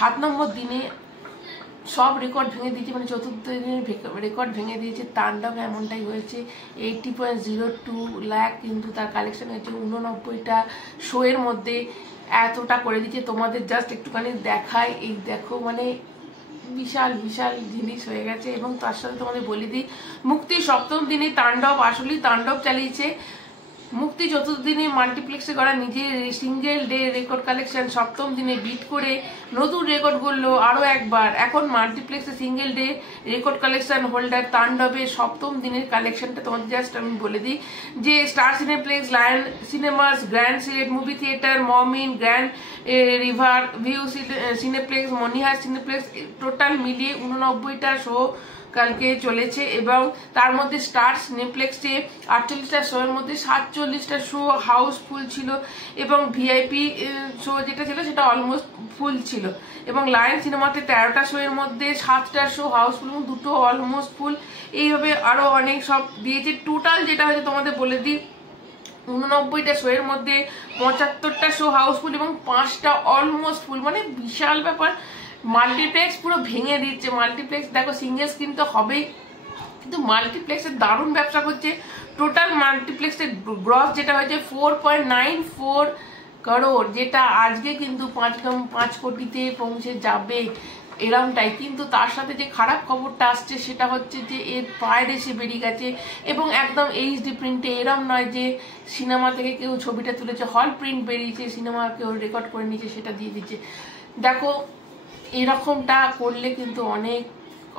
7 নম্বর দিনে সব রেকর্ড ভেঙে দিয়েছে, মানে চতুর্থ দিনের রেকর্ড ভেঙে দিয়েছে। তাণ্ডব এমনটাই হয়েছে, 80.02 লাখ কিন্তু তার কালেকশন হয়েছে 89টা শোয়ের মধ্যে, এতটা করে দিচ্ছে। তোমাদের জাস্ট একটুখানি দেখায়, এই দেখো মানে বিশাল বিশাল জিনিস হয়ে গেছে। এবং তার সাথে তোমাদের বলে দিই, মুক্তি 7ম দিনে তাণ্ডব আসলেই তাণ্ডব চালিয়েছে। মুক্তি চতুর্থ দিনে মাল্টিপ্লেক্সে করা নিজের সিঙ্গেল ডে রেকর্ড কালেকশন 7ম দিনে বিট করে নতুন রেকর্ড করলো আরও একবার। এখন মাল্টিপ্লেক্সে single day record collection holder তাণ্ডবের 7ম দিনের কালেকশনটা তোমাদের জাস্ট আমি বলে দিই যে star cineplex, lion cinemas, grand Sylhet movie theatre, মমিন, গ্র্যান্ড রিভার ভিউ সিনেপ্লেক্স, মনিহার সিনেপ্লেক্স, টোটাল মিলিয়ে 89টা শো কালকে চলেছে। এবং তার মধ্যে স্টার সিনেপ্লেক্সে 48টা শোয়ের মধ্যে 47টা শো হাউসফুল ছিল এবং ভিআইপি শো যেটা ছিল সেটা অলমোস্ট ফুল ছিল। এবং লায়ন সিনেমাতে 13টা শোয়ের মধ্যে 7টা শো হাউসফুল এবং 2টো অলমোস্ট ফুল। এইভাবে আরও অনেক সব দিয়েছে। টোটাল যেটা হয়েছে তোমাদের বলে দিই, 89টা শোয়ের মধ্যে 75টা শো হাউসফুল এবং 5টা অলমোস্ট ফুল, মানে বিশাল ব্যাপার। মাল্টিপ্লেক্স পুরো ভেঙে দিচ্ছে। মাল্টিপ্লেক্স দেখো সিঙ্গেল স্ক্রিন তো হবেই, কিন্তু মাল্টিপ্লেক্সের দারুণ ব্যবসা করছে। টোটাল মাল্টিপ্লেক্সের গ্রস যেটা হয়েছে 4.94 করোড়, যেটা আজকে কিন্তু 5 কোটিতে পৌঁছে যাবে এরমটাই। কিন্তু তার সাথে যে খারাপ খবরটা আসছে সেটা হচ্ছে যে এর পাইরেসি বেরিয়ে গেছে এবং একদম এইচডি প্রিন্টে, এরম নয় যে সিনেমা থেকে কেউ ছবিটা তুলেছে, হল প্রিন্ট বেরিয়েছে, সিনেমা কেউ রেকর্ড করে নিয়েছে সেটা দিয়ে দিচ্ছে। দেখো এরকমটা করলে কিন্তু অনেক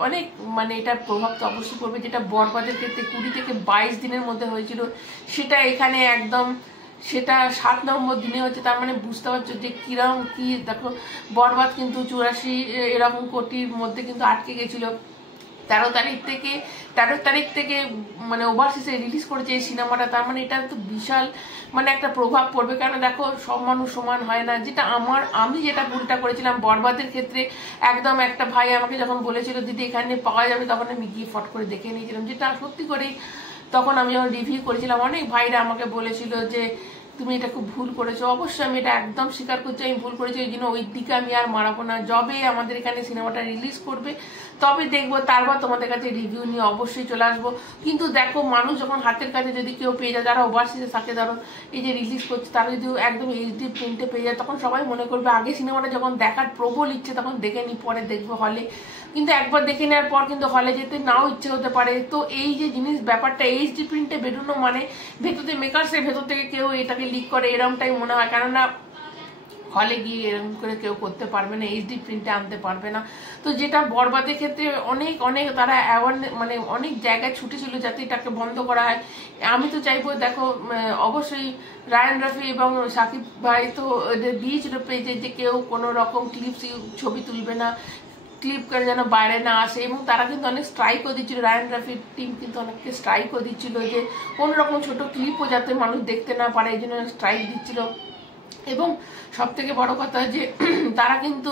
অনেক মানে এটার প্রভাব তো অবশ্যই পড়বে। যেটা বরবাদের ক্ষেত্রে 20 থেকে 22 দিনের মধ্যে হয়েছিল, সেটা এখানে একদম সেটা 7 নম্বর দিনে হচ্ছে। তার মানে বুঝতে পারছো যে কিরকম কি। দেখো বরবাদ কিন্তু 84 এরকম কোটির মধ্যে কিন্তু আটকে গেছিল। 13 তারিখ থেকে মানে ওভারসিজে রিলিজ করেছে এই সিনেমাটা। তার মানে এটা তো বিশাল মানে একটা প্রভাব পড়বে। কেন দেখো সব মানুষ সমান হয় না। যেটা আমি যেটা ভুলটা করেছিলাম বরবাদের ক্ষেত্রে, একদম একটা ভাই আমাকে যখন বলেছিল দিদি এখানে পাওয়া যাবে, তখন আমি গিয়ে ফট করে দেখে নিয়েছিলাম, যেটা সত্যি করেই তখন আমি যখন রিভিউ করেছিলাম অনেক ভাইরা আমাকে বলেছিল যে তুমি এটা খুব ভুল করেছো। অবশ্যই আমি এটা একদম স্বীকার করছি, আমি ভুল করেছি। ওই জন্য ওই দিকে আমি আর মারাবো না। যবে আমাদের এখানে সিনেমাটা রিলিজ করবে তবে দেখবো, তারপর তোমাদের কাছে রিভিউ নিয়ে অবশ্যই চলে আসবো। কিন্তু দেখো মানুষ যখন হাতের কাছে যদি কেউ পেয়ে যায়, যারা ওভারসিজে থাকে, ধরো এই যে রিলিজ করছে, তারা যদি একদম এইচডি প্রিন্টে পেয়ে যায়, তখন সবাই মনে করবে আগে সিনেমাটা যখন দেখার প্রবল ইচ্ছে তখন দেখে নি, পরে দেখবো হলে। কিন্তু একবার দেখে নেওয়ার পর কিন্তু হলে যেতে নাও ইচ্ছে হতে পারে। তো এই যে জিনিস ব্যাপারটা এইচডি প্রিন্টে বেরোনো মানে ভেতরে মেকার্সের ভেতর থেকে কেউ এটাকে লিক করে এরমটাই মনে হয়। কেননা হলে গিয়ে এরকম করে কেউ করতে পারবে না, এইচডি প্রিন্টে আনতে পারবে না। তো যেটা বরবাদের ক্ষেত্রে অনেক অনেক তারা মানে অনেক জায়গায় ছুটেছিল যাতে এটাকে বন্ধ করা হয়। আমি তো চাইবো, দেখো অবশ্যই রায়ান রাফি এবং সাকিব ভাই তো দিয়েছিল পেজে যে কেউ কোনো রকম ক্লিপস ছবি তুলবে না, ক্লিপ করে যেন বাইরে না আসে। এবং তারা কিন্তু অনেক স্ট্রাইকও দিচ্ছিল, রায়ান রাফির টিম কিন্তু অনেককে স্ট্রাইকও দিচ্ছিল যে কোনো রকম ছোট ক্লিপও যাতে মানুষ দেখতে না পারে, এই জন্য স্ট্রাইক দিচ্ছিল। এবং সব থেকে বড় কথা যে তারা কিন্তু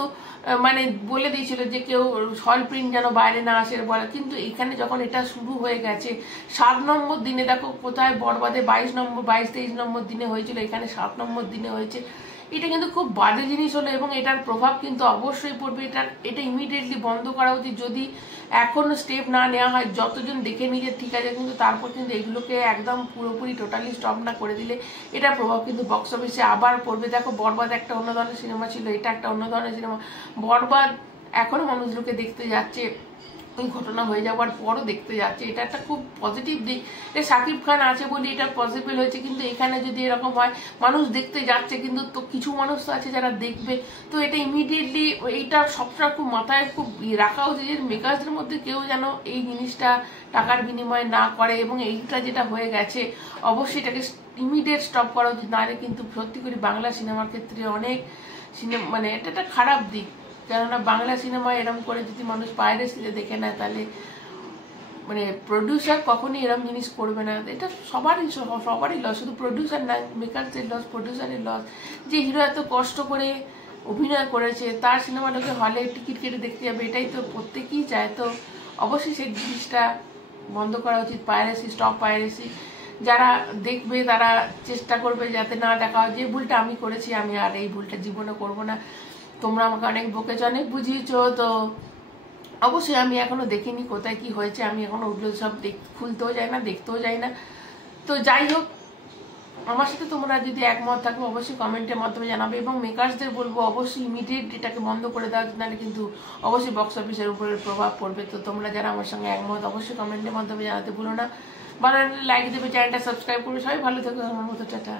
মানে বলে দিয়েছিল যে কেউ হল প্রিন্ট যেন বাইরে না আসে বলে। কিন্তু এখানে যখন এটা শুরু হয়ে গেছে 7 নম্বর দিনে, দেখো কোথায় বরবাদে 22-23 নম্বর দিনে হয়েছিল, এখানে 7 নম্বর দিনে হয়েছে। এটা কিন্তু খুব বাজে জিনিস হলো এবং এটার প্রভাব কিন্তু অবশ্যই পড়বে। এটা ইমিডিয়েটলি বন্ধ করা উচিত। যদি এখনো স্টেপ না নেওয়া হয়, যতজন দেখে নিজে ঠিক আছে, কিন্তু তারপর কিন্তু এগুলোকে একদম পুরোপুরি টোটালি স্টপ না করে দিলে এটার প্রভাব কিন্তু বক্স অফিসে আবার পড়বে। দেখো বরবাদ একটা অন্য ধরনের সিনেমা ছিল, এটা একটা অন্য ধরনের সিনেমা। বরবাদ এখনো মানুষগুলোকে দেখতে যাচ্ছে, ওই ঘটনা হয়ে যাওয়ার পরও দেখতে যাচ্ছে। এটা একটা খুব পজিটিভ দিক। শাকিব খান আছে বলে এটা পসিবল হয়েছে। কিন্তু এখানে যদি এরকম হয়, মানুষ দেখতে যাচ্ছে কিন্তু তো কিছু মানুষ তো আছে যারা দেখবে। তো এটা ইমিডিয়েটলি এইটা সবসময় খুব মাথায় খুব রাখা উচিত যে মেকার্সদের মধ্যে কেউ যেন এই জিনিসটা টাকার বিনিময়ে না করে। এবং এইটা যেটা হয়ে গেছে অবশ্যই এটাকে ইমিডিয়েট স্টপ করা উচিত। নাহলে কিন্তু সত্যি করে বাংলা সিনেমার ক্ষেত্রে অনেক মানে এটা একটা খারাপ দিক। কেননা বাংলা সিনেমা এরম করে যদি মানুষ পাইরেসিতে দেখে নেয়, তাহলে মানে প্রডিউসার কখনই এরম জিনিস করবে না। এটা সবারই লস, শুধু প্রডিউসার না, মেকারসের লস, প্রডিউসারের লস। যে হিরো এত কষ্ট করে অভিনয় করেছে, তার সিনেমাটাকে হলে টিকিট কেটে দেখতে যাবে, এটাই তো প্রত্যেকেই চায়। তো অবশ্যই সেই জিনিসটা বন্ধ করা উচিত। Piracy, stop piracy. যারা দেখবে তারা চেষ্টা করবে যাতে না দেখা হয়। যে ভুলটা আমি করেছি, আমি আর এই ভুলটা জীবনে করবো না। তোমরা আমাকে অনেক বকেছো, অনেক বুঝিয়েছো। তো অবশ্যই আমি এখনো দেখিনি কোথায় কি হয়েছে, আমি এখনো ওগুলো সব খুলতেও যাই না, দেখতেও যাই না। তো যাই হোক, আমার সাথে তোমরা যদি একমত থাকো অবশ্যই কমেন্টের মাধ্যমে জানাবে, এবং মেকার্সদের বলবো অবশ্যই ইমিডিয়েট এটাকে বন্ধ করে দেওয়া, নাহলে কিন্তু অবশ্যই বক্স অফিসের উপরে প্রভাব পড়বে। তো তোমরা যারা আমার সঙ্গে একমত অবশ্যই কমেন্টের মাধ্যমে জানাতে ভুলো না। ভালো লাগলে লাইক দেবে, চ্যানেলটা সাবস্ক্রাইব করবে। সবাই ভালো থেকো, আমার মতো, টাটা।